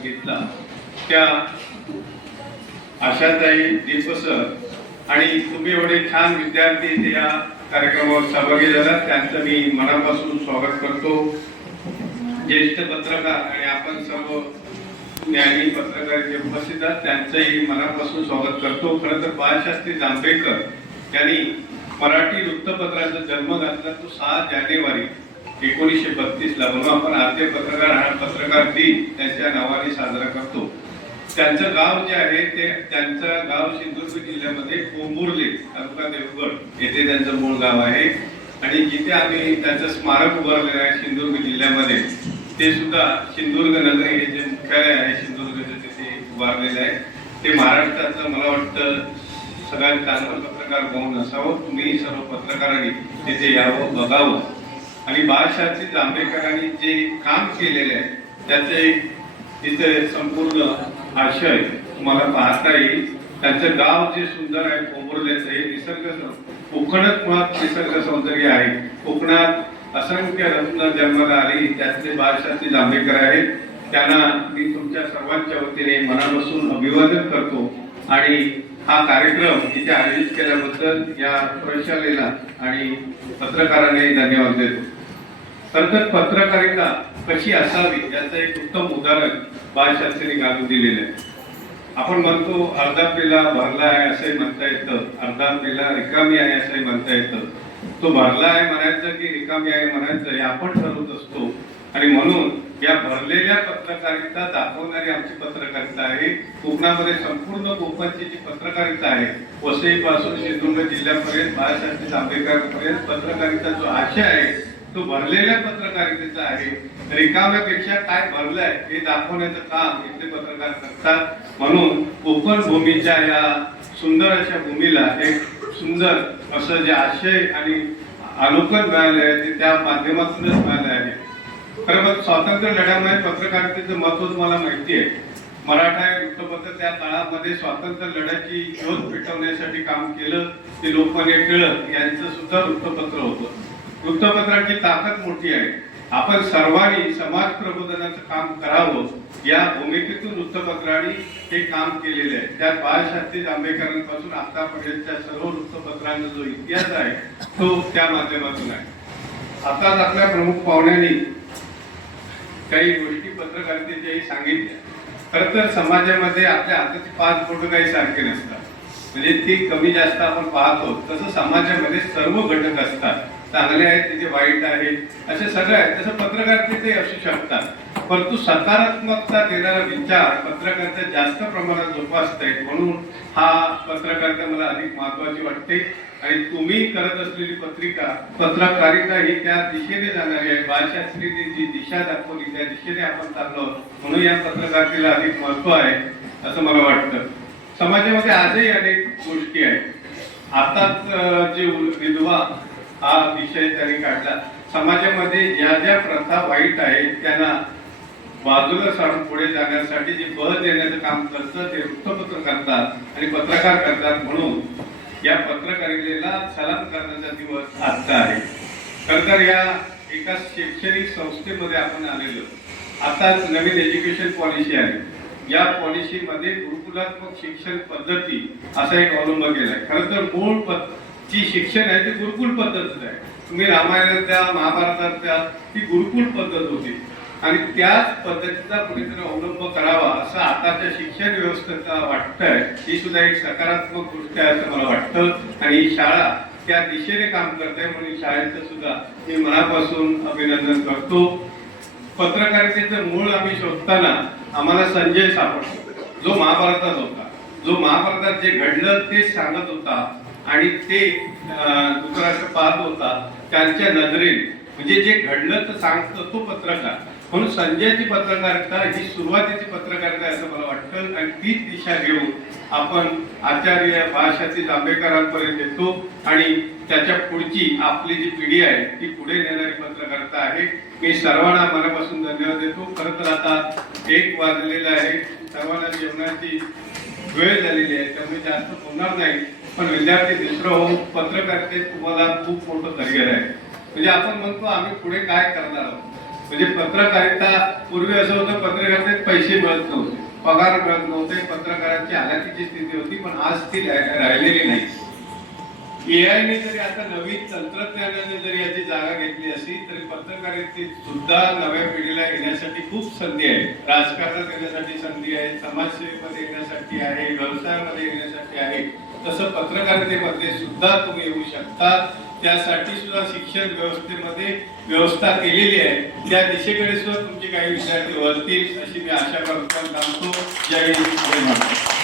घेतला त्या आशाताई दिपसर आणि तुम्ही एवढे छान विद्यार्थी इथे या कार्यक्रमावर सहभागी झाला त्यांचं मी मनापासून स्वागत करतो। ज्येष्ठ पत्रकार आणि आपण सर्व ज्ञानी पत्रकार जे उपस्थित आहेत त्यांचंही मनापासून स्वागत करतो। खरं तर बाळशास्त्री जांभेकर यांनी मराठी वृत्तपत्राचा जन्म घातला तो 6 जानेवारी 1932 ला, म्हणून आपण आद्य पत्रकार हा पत्रकार दिन त्यांच्या नावाने साजरा करतो। त्यांचं गाव जे आहे ते त्यांचं गाव सिंधुदुर्ग जिल्ह्यामध्ये कोंबुर्ले तालुका देवगड येथे त्यांचं मूळ गाव आहे आणि जिथे आम्ही त्यांचं स्मारक उभारलेलं आहे सिंधुदुर्ग जिल्ह्यामध्ये ते सुद्धा सिंधुदुर्ग नगरी हे जे मुख्यालय आहे सिंधुदुर्गचं तिथे उभारलेलं आहे। ते महाराष्ट्राचं मला वाटतं सगळ्यात चांगलं पत्रकार गौण असावं। तुम्ही सर्व पत्रकारांनी तिथे यावं बघावं आणि बाळशास्त्री जांभेकरांनी जे काम केलेले आहे त्याचे तिथे संपूर्ण आशय तुम्हाला पाहता येईल। त्यांचं गाव जे सुंदर आहे कोंबुर्ल्याचं हे निसर्ग कोकणात मुळात निसर्ग सौंदर्य आहे। कोकणात असंख्य रत्न जन्माला आली त्यातले बाळशास्त्री जांभेकर आहेत। त्यांना मी तुमच्या सर्वांच्या वतीने मनापासून अभिवादन करतो आणि हा कार्यक्रम इथे आयोजित केल्याबद्दल या प्रशालेला आणि पत्रकारांनाही धन्यवाद देतो। तर पत्रकारिता कशी असावी याचं एक उत्तम उदाहरण बाळशास्त्रींनी घालून दिलेलं आहे। आपण म्हणतो अर्धा पेला भरला आहे असंही म्हणता येतं, अर्धा पेला रिकामी आहे असंही म्हणता येतं। तो भरला आहे म्हणायचं की रिकामी आहे म्हणायचं हे आपण ठरवत असतो आणि म्हणून या भरलेल्या पत्रकारिता दाखवणारी आमची पत्रकारिता आहे। कोकणामध्ये संपूर्ण कोकणची जी पत्रकारिता आहे वसईपासून सिंधुदुर्ग जिल्ह्यापर्यंत बाळशास्त्री जांभेकरांपर्यंत पत्रकारिता जो आशय आहे तो भरलेल्या पत्रकारितेचा आहे। रिकाम्यापेक्षा काय भरलंय हे दाखवण्याचं काम इथले पत्रकार करतात। म्हणून कोकण भूमीच्या या सुंदर अशा भूमीला एक सुंदर असं जे आशय आणि अवलोकन मिळाले आहे ते त्या माध्यमातूनच मिळाले आहे। खरं मग स्वातंत्र्य लढ्यामध्ये पत्रकारितेचं महत्व तुम्हाला माहिती आहे। मराठा वृत्तपत्र त्या काळामध्ये स्वातंत्र्य लढ्याची ज्योत पेटवण्यासाठी काम केलं ते लोकमान्य टिळक यांचं सुद्धा वृत्तपत्र होतं। वृत्तपत्राची ताकद मोठी आहे। आपण सर्वांनी समाज प्रबोधनाचं काम करावं या भूमिकेतून वृत्तपत्रांनी हे काम केलेले आहे। त्यात बाळशास्त्री जांभेकरांपासून आतापर्यंतच्या सर्व वृत्तपत्रांचा जो इतिहास आहे तो त्या माध्यमातून आहे। आताच आपल्या प्रमुख पाहुण्यांनी काही गोष्टी पत्रकारितेच्याही सांगितल्या। खरं तर समाजामध्ये आपल्या हाताची 5 बोटं काही सारखे नसतात, म्हणजे ती कमी जास्त आपण पाहतो। तसं समाजामध्ये सर्व घटक असतात, चांगले आहेत तिथे वाईट आहे असे सगळे आहेत। तसं पत्रकारितेचे असू शकतात, परंतु सकारात्मकता देणारा विचार पत्रकारिता जास्त प्रमाणात जोपासत आहेत म्हणून हा पत्रकारिता मला अधिक महत्वाची वाटते। आणि तुम्ही करत असलेली पत्रकारिता ही त्या दिशेने जाणारी आहे। बाळशास्त्रींनी जी दिशा दाखवली त्या दिशेने आपण चाललो म्हणून या पत्रकारितेला अधिक महत्व आहे असं मला वाटतं। समाजामध्ये आजही अनेक गोष्टी आहेत। आताच जे विधवा हा विषय त्यांनी काढला, समाजामध्ये ज्या ज्या प्रथा वाईट आहेत त्यांना बाजूला सारून पुढे जाण्यासाठी जे बळ देण्याचं काम करतं ते वृत्तपत्र करतात आणि पत्रकार करतात। म्हणून या पत्रकारितेला सलाम करण्याचा दिवस आजचा आहे। खरं तर या एका शैक्षणिक संस्थेमध्ये आपण आलेलो, आताच नवीन एज्युकेशन पॉलिसी आहे। या पॉलिसीमध्ये गुरुकुलात्मक शिक्षण पद्धती असा एक अवलंब केलाय। खरं तर मूळ जी शिक्षण आहे ती गुरुकुल पद्धत आहे। तुम्ही रामायणात द्या महाभारतात द्या ती गुरुकुल पद्धत होती आणि त्याच पद्धतीचा कुठेतरी अवलंब करावा असं आताच्या शिक्षण व्यवस्थेचा वाटतंय। ही सुद्धा एक सकारात्मक गोष्ट आहे असं मला वाटतं आणि ही शाळा त्या दिशेने काम करते म्हणून शाळेचं सुद्धा मी मनापासून अभिनंदन करतो। पत्रकारितेचं मूळ आम्ही शोधताना आम्हाला संजय सापडतो जो महाभारतात होता, जो महाभारतात जे घडलं ते सांगत होता आणि ते धृतराष्ट्र पाहत होता त्यांच्या नजरेने, म्हणजे जे घडलं तर सांगतो तो पत्रकार। म्हणून संजयची पत्रकारिता ही सुरुवातीची पत्रकारिता असं मला वाटतं आणि तीच दिशा घेऊन आपण आचार्य बाळशास्त्री जांभेकरांपर्यंत येतो आणि त्याच्या पुढची आपली जी पिढी आहे ती पुढे नेणारी पत्रकारिता आहे। मी सर्वांना मनापासून धन्यवाद देतो। खरं तर आता 1 वाजलेला आहे, सर्वांना जेवणाची वेळ झालेली आहे त्यामुळे जास्त बोलणार नाही, पण विद्यार्थी दुसरं होऊन पत्रकारितेत तुम्हाला खूप मोठं करिअर आहे। म्हणजे आपण म्हणतो आम्ही पुढे काय करणार आहोत, म्हणजे पत्रकारिता पूर्वी असं होतं, पत्रकारितेत पैसे मिळत नव्हते, पगार मिळत नव्हते, पत्रकारांची हालाकीची स्थिती होती, पण आज ती राहिलेली नाही. एआयने जरी आता नवीन तंत्रज्ञानाने जरी याची जागा घेतली असली तरी पत्रकारितेत सुद्धा नव्या पिढीला येण्यासाठी खूप संधी आहे. राजकारणात येण्यासाठी संधी आहे, समाजसेवेमध्ये येण्यासाठी आहे, व्यवसायामध्ये येण्यासाठी आहे. तसं पत्रकारितेमध्ये सुद्धा तुम्ही येऊ शकता. त्यासाठी सुद्धा शिक्षण व्यवस्थेमध्ये व्यवस्था केलेली आहे. त्या दिशेकडे सुद्धा तुमचे काही विद्यार्थी वळतील अशी मी आशा करतो. जय हिंद, जय महाराष्ट्र.